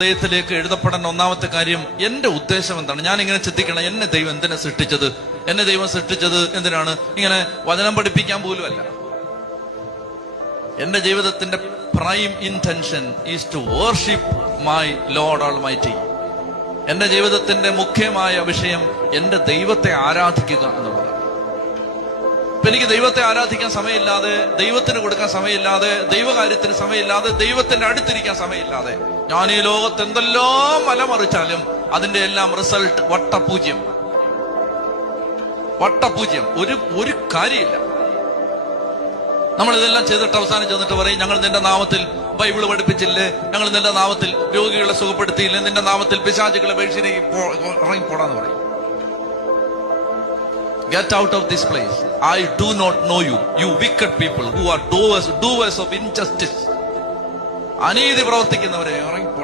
ഹൃദയത്തിലേക്ക് എഴുതപ്പെടേണ്ട ഒന്നാമത്തെ കാര്യം, എന്റെ ഉദ്ദേശം എന്താണ്? ഞാൻ ഇങ്ങനെ ചിന്തിക്കണം, എന്നെ ദൈവം എന്തിനാ സൃഷ്ടിച്ചത്? എന്നെ ദൈവം സൃഷ്ടിച്ചത് എന്തിനാണ്? ഇങ്ങനെ വചനം പഠിപ്പിക്കാൻ പോലും അല്ല. എന്റെ ജീവിതത്തിന്റെ prime intention is to worship my lord almighty. എന്റെ ജീവിതത്തിന്റെ മുഖ്യമായ വിഷയം എന്റെ ദൈവത്തെ ആരാധിക്കുക എന്നുള്ളതാണ്. ഇപ്പൊ എനിക്ക് ദൈവത്തെ ആരാധിക്കാൻ സമയമില്ലാതെ, ദൈവത്തിന് കൊടുക്കാൻ സമയമില്ലാതെ, ദൈവകാര്യത്തിന് സമയമില്ലാതെ, ദൈവത്തിന്റെ അടുത്തിരിക്കാൻ സമയമില്ലാതെ ഞാൻ ഈ ലോകത്ത് എന്തെല്ലാം മലമറിച്ചാലും അതിന്റെ എല്ലാം റിസൾട്ട് വട്ടപൂജ്യം. ഒരു കാര്യമില്ല. നമ്മൾ ഇതെല്ലാം ചെയ്തിട്ട് അവസാനം ചെന്നിട്ട് പറയും, ഞങ്ങൾ നിന്റെ നാമത്തിൽ ബൈബിള് പഠിപ്പിച്ചില്ലേ, ഞങ്ങൾ നിന്റെ നാമത്തിൽ രോഗികളെ സുഖപ്പെടുത്തിയില്ലേ, നിന്റെ നാമത്തിൽ പിശാചുകളെ ഭീഷണി ഇറങ്ങിപ്പോടാന്ന് പറയും. Get out of this place. I do not know you. You wicked people who are doers of injustice. അനീതി പ്രവർത്തിക്കുന്നവരെ ഇറങ്ങിപ്പോ.